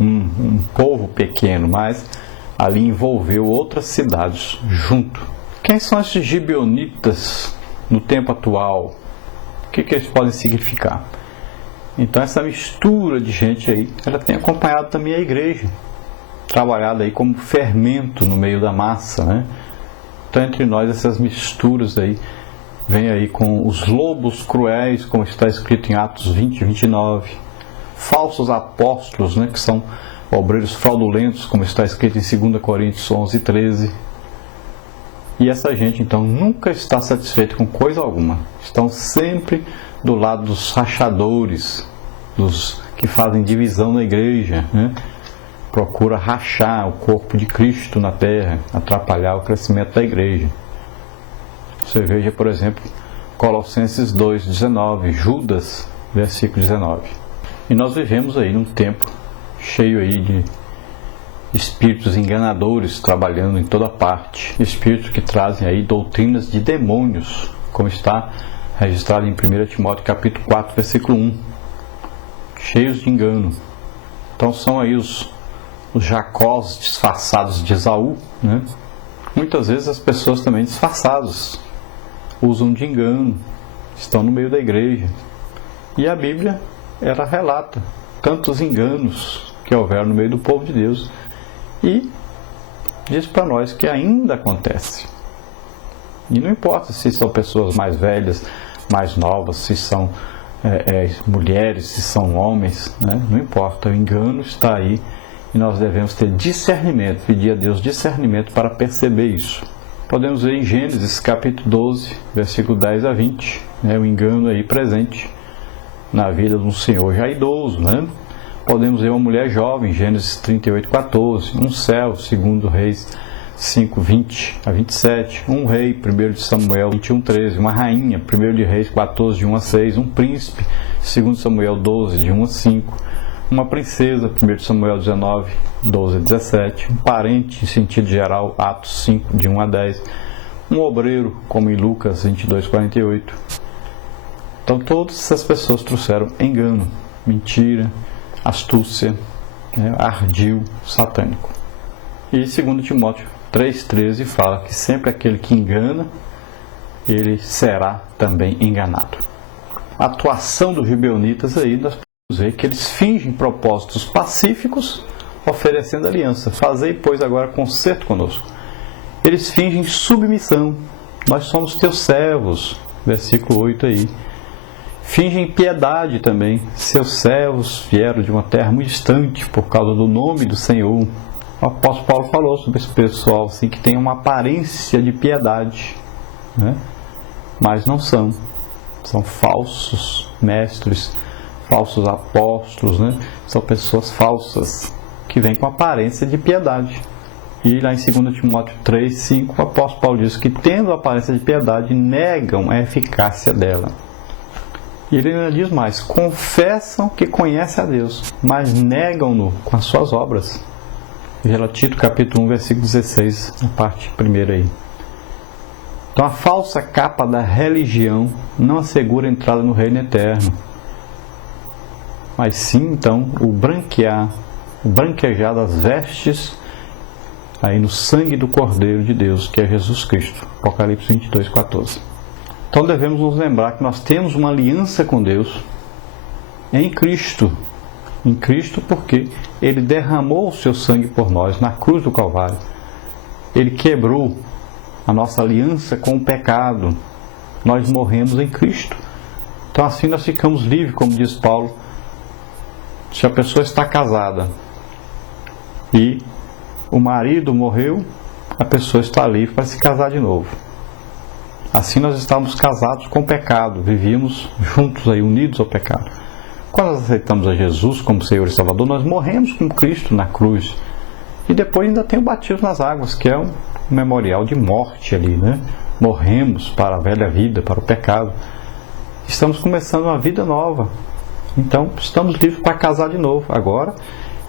um povo pequeno, mas ali envolveu outras cidades junto. Quem são esses gibeonitas no tempo atual? O que eles podem significar? Então essa mistura de gente aí, ela tem acompanhado também a igreja, trabalhado aí como fermento no meio da massa, né? Então entre nós essas misturas aí, vem aí com os lobos cruéis, como está escrito em Atos 20 e 29, falsos apóstolos, né, que são obreiros fraudulentos, como está escrito em 2 Coríntios 11 e 13. E essa gente, então, nunca está satisfeita com coisa alguma. Estão sempre do lado dos rachadores, dos que fazem divisão na igreja, né? Procura rachar o corpo de Cristo na terra, atrapalhar o crescimento da igreja. Você veja, por exemplo, Colossenses 2:19, Judas, versículo 19. E nós vivemos aí num tempo cheio aí de espíritos enganadores trabalhando em toda parte, espíritos que trazem aí doutrinas de demônios, como está registrado em 1 Timóteo capítulo 4, versículo 1, cheios de engano. Então são aí os Jacós disfarçados de Esaú, né? Muitas vezes as pessoas também disfarçadas usam de engano, estão no meio da igreja. E a Bíblia, ela relata tantos enganos que houveram no meio do povo de Deus e diz para nós que ainda acontece. E não importa se são pessoas mais velhas, mais novas, se são mulheres, se são homens, né? Não importa, o engano está aí e nós devemos ter discernimento, pedir a Deus discernimento para perceber isso. Podemos ver em Gênesis capítulo 12, versículo 10 a 20, né? O engano aí presente na vida de um senhor já idoso, né? Podemos ver uma mulher jovem, Gênesis 38, 14, um céu, 2 Reis 5, 20 a 27, um rei, 1 de Samuel 21, 13, uma rainha, 1 de Reis 14, de 1 a 6, um príncipe, 2 Samuel 12, de 1 a 5, uma princesa, 1 de Samuel 19, 12 a 17, um parente, em sentido geral, Atos 5, de 1 a 10, um obreiro, como em Lucas 22, 48. Então todas essas pessoas trouxeram engano, mentira, astúcia, né, ardil satânico. E 2 Timóteo 3,13 fala que sempre aquele que engana, ele será também enganado. A atuação dos gibeonitas aí, nós podemos ver que eles fingem propósitos pacíficos, oferecendo aliança. Fazei, pois, agora concerto conosco. Eles fingem submissão. Nós somos teus servos. Versículo 8 aí. Fingem piedade também. Seus servos vieram de uma terra muito distante por causa do nome do Senhor. O apóstolo Paulo falou sobre esse pessoal assim, que tem uma aparência de piedade, né? Mas não são. São falsos mestres, falsos apóstolos, né? São pessoas falsas que vêm com aparência de piedade. E lá em 2 Timóteo 3, 5, o apóstolo Paulo diz que, tendo a aparência de piedade, negam a eficácia dela. E ele ainda diz mais: confessam que conhecem a Deus, mas negam-no com as suas obras. Veja Tito capítulo 1, versículo 16, na parte primeira aí. Então a falsa capa da religião não assegura a entrada no reino eterno, mas sim então o branquejar das vestes aí no sangue do Cordeiro de Deus, que é Jesus Cristo. Apocalipse 22, 14. Então devemos nos lembrar que nós temos uma aliança com Deus em Cristo. Em Cristo, porque Ele derramou o seu sangue por nós na cruz do Calvário. Ele quebrou a nossa aliança com o pecado. Nós morremos em Cristo. Então assim nós ficamos livres, como diz Paulo. Se a pessoa está casada e o marido morreu, a pessoa está livre para se casar de novo. Assim nós estávamos casados com o pecado, vivíamos juntos aí, unidos ao pecado. Quando nós aceitamos a Jesus como Senhor e Salvador, nós morremos com Cristo na cruz. E depois ainda tem o batismo nas águas, que é um memorial de morte ali, né? Morremos para a velha vida, para o pecado. Estamos começando uma vida nova. Então, estamos livres para casar de novo. Agora,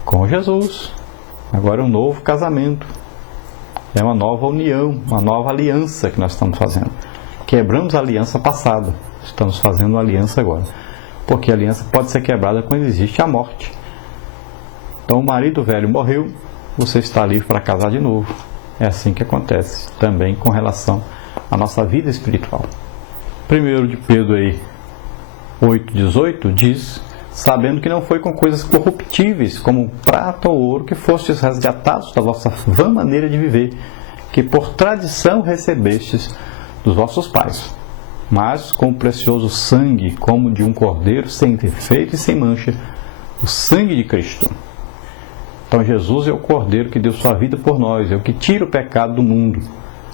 com Jesus. Agora é um novo casamento. É uma nova união, uma nova aliança que nós estamos fazendo. Quebramos a aliança passada. Estamos fazendo uma aliança agora. Porque a aliança pode ser quebrada quando existe a morte. Então o marido velho morreu, você está livre para casar de novo. É assim que acontece também com relação à nossa vida espiritual. 1 de Pedro aí, 8,18 diz: sabendo que não foi com coisas corruptíveis, como prata ou ouro, que fostes resgatados da vossa vã maneira de viver, que por tradição recebestes dos vossos pais, mas com o precioso sangue, como de um cordeiro, sem defeito e sem mancha, o sangue de Cristo. Então Jesus é o cordeiro que deu sua vida por nós, é o que tira o pecado do mundo.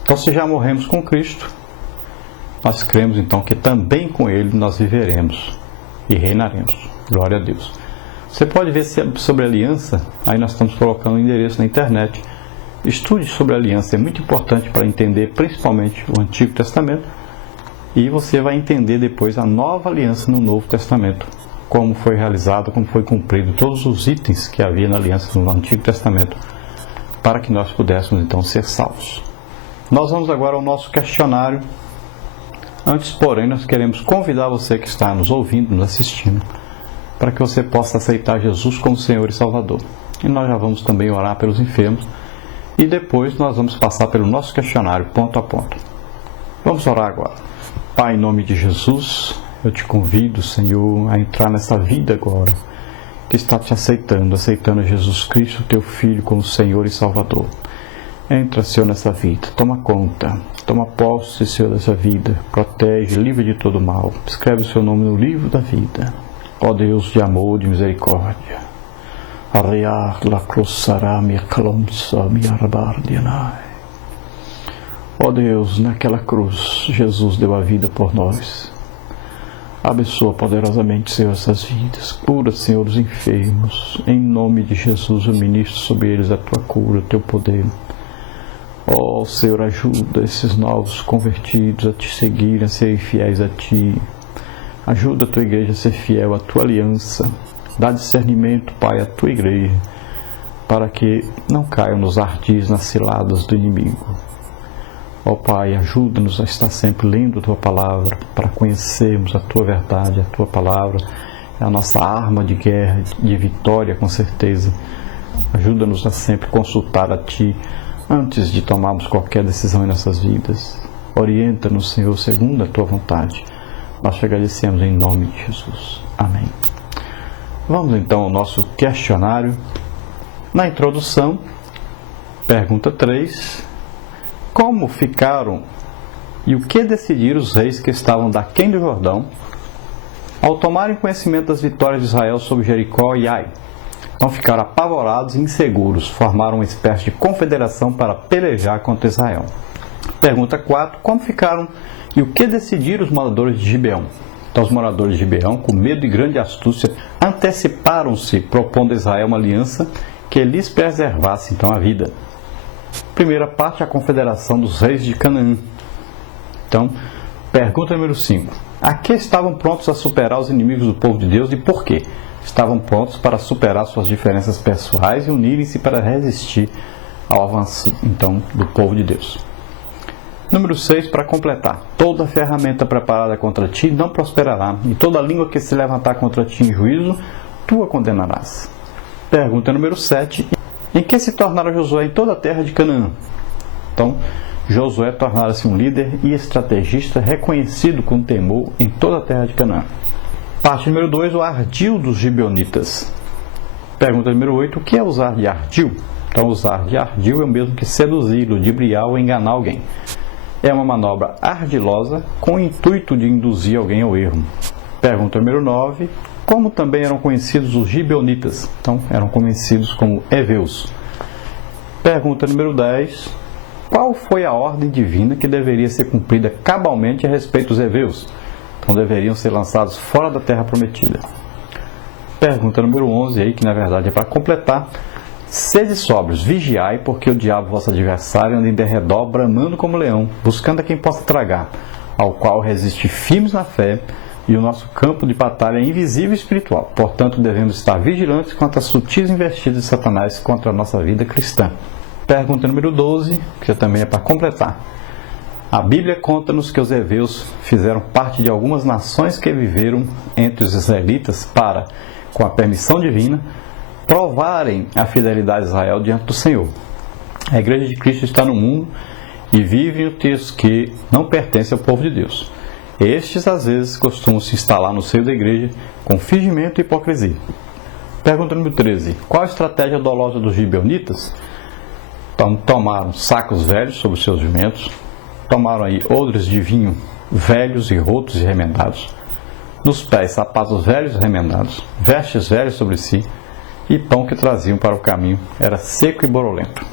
Então, se já morremos com Cristo, nós cremos então que também com Ele nós viveremos e reinaremos. Glória a Deus. Você pode ver sobre a aliança, aí nós estamos colocando o endereço na internet. Estude sobre a aliança, é muito importante para entender principalmente o Antigo Testamento, e você vai entender depois a nova aliança no Novo Testamento, como foi realizado, como foi cumprido, todos os itens que havia na aliança no Antigo Testamento, para que nós pudéssemos então ser salvos. Nós vamos agora ao nosso questionário. Antes, porém, nós queremos convidar você que está nos ouvindo, nos assistindo, para que você possa aceitar Jesus como Senhor e Salvador. E nós já vamos também orar pelos enfermos, e depois nós vamos passar pelo nosso questionário, ponto a ponto. Vamos orar agora. Pai, em nome de Jesus, eu te convido, Senhor, a entrar nessa vida agora, que está te aceitando Jesus Cristo, teu Filho, como Senhor e Salvador. Entra, Senhor, nessa vida, toma conta, toma posse, Senhor, dessa vida, protege, livre de todo mal, escreve o seu nome no livro da vida. Ó Deus de amor, de misericórdia, ó Deus, naquela cruz, Jesus deu a vida por nós. Abençoa poderosamente, Senhor, essas vidas. Cura, Senhor, os enfermos. Em nome de Jesus, eu ministro sobre eles a tua cura, o teu poder. Ó Senhor, ajuda esses novos convertidos a te seguirem, a serem fiéis a ti. Ajuda a tua igreja a ser fiel à tua aliança. Dá discernimento, Pai, à tua igreja, para que não caiam nos ardis, nas ciladas do inimigo. Ó Pai, ajuda-nos a estar sempre lendo a tua palavra, para conhecermos a tua verdade, a tua palavra é a nossa arma de guerra, de vitória, com certeza. Ajuda-nos a sempre consultar a ti antes de tomarmos qualquer decisão em nossas vidas. Orienta-nos, Senhor, segundo a tua vontade. Nós te agradecemos em nome de Jesus. Amém. Vamos então ao nosso questionário. Na introdução, pergunta 3. Como ficaram e o que decidiram os reis que estavam daquém do Jordão ao tomarem conhecimento das vitórias de Israel sobre Jericó e Ai? Então ficaram apavorados e inseguros, formaram uma espécie de confederação para pelejar contra Israel. Pergunta 4. Como ficaram e o que decidiram os moradores de Gibeão? Então os moradores de Gibeão, com medo e grande astúcia, anteciparam-se, propondo a Israel uma aliança que lhes preservasse então a vida. Primeira parte, a confederação dos reis de Canaã. Então, pergunta número 5. A que estavam prontos a superar os inimigos do povo de Deus e por quê? Estavam prontos para superar suas diferenças pessoais e unirem-se para resistir ao avanço, então, do povo de Deus. Número 6, para completar. Toda ferramenta preparada contra ti não prosperará, e toda língua que se levantar contra ti em juízo, tu a condenarás. Pergunta número 7. Em que se tornara Josué em toda a terra de Canaã? Então, Josué tornara-se um líder e estrategista reconhecido com temor em toda a terra de Canaã. Parte número 2, o ardil dos gibeonitas. Pergunta número 8, o que é usar de ardil? Então, usar de ardil é o mesmo que seduzir, ludibriar ou enganar alguém. É uma manobra ardilosa com o intuito de induzir alguém ao erro. Pergunta número 9, como também eram conhecidos os gibeonitas? Então, eram conhecidos como heveus. Pergunta número 10, qual foi a ordem divina que deveria ser cumprida cabalmente a respeito dos heveus? Então, deveriam ser lançados fora da terra prometida. Pergunta número 11, aí, que na verdade é para completar. Sede sóbrios, vigiai, porque o diabo, vosso adversário, anda em derredor, bramando como leão, buscando a quem possa tragar, ao qual resiste firmes na fé, e o nosso campo de batalha é invisível e espiritual. Portanto, devemos estar vigilantes quanto às sutis investidas de Satanás contra a nossa vida cristã. Pergunta número 12, que também é para completar. A Bíblia conta-nos que os heveus fizeram parte de algumas nações que viveram entre os israelitas para, com a permissão divina, provarem a fidelidade de Israel diante do Senhor. A Igreja de Cristo está no mundo e vive o texto que não pertence ao povo de Deus. Estes, às vezes, costumam se instalar no seio da igreja com fingimento e hipocrisia. Pergunta número 13. Qual a estratégia dolosa dos gibeonitas? Tomaram sacos velhos sobre os seus jumentos, tomaram aí odres de vinho velhos e rotos e remendados, nos pés sapatos velhos e remendados, vestes velhas sobre si, e pão que traziam para o caminho era seco e borolento.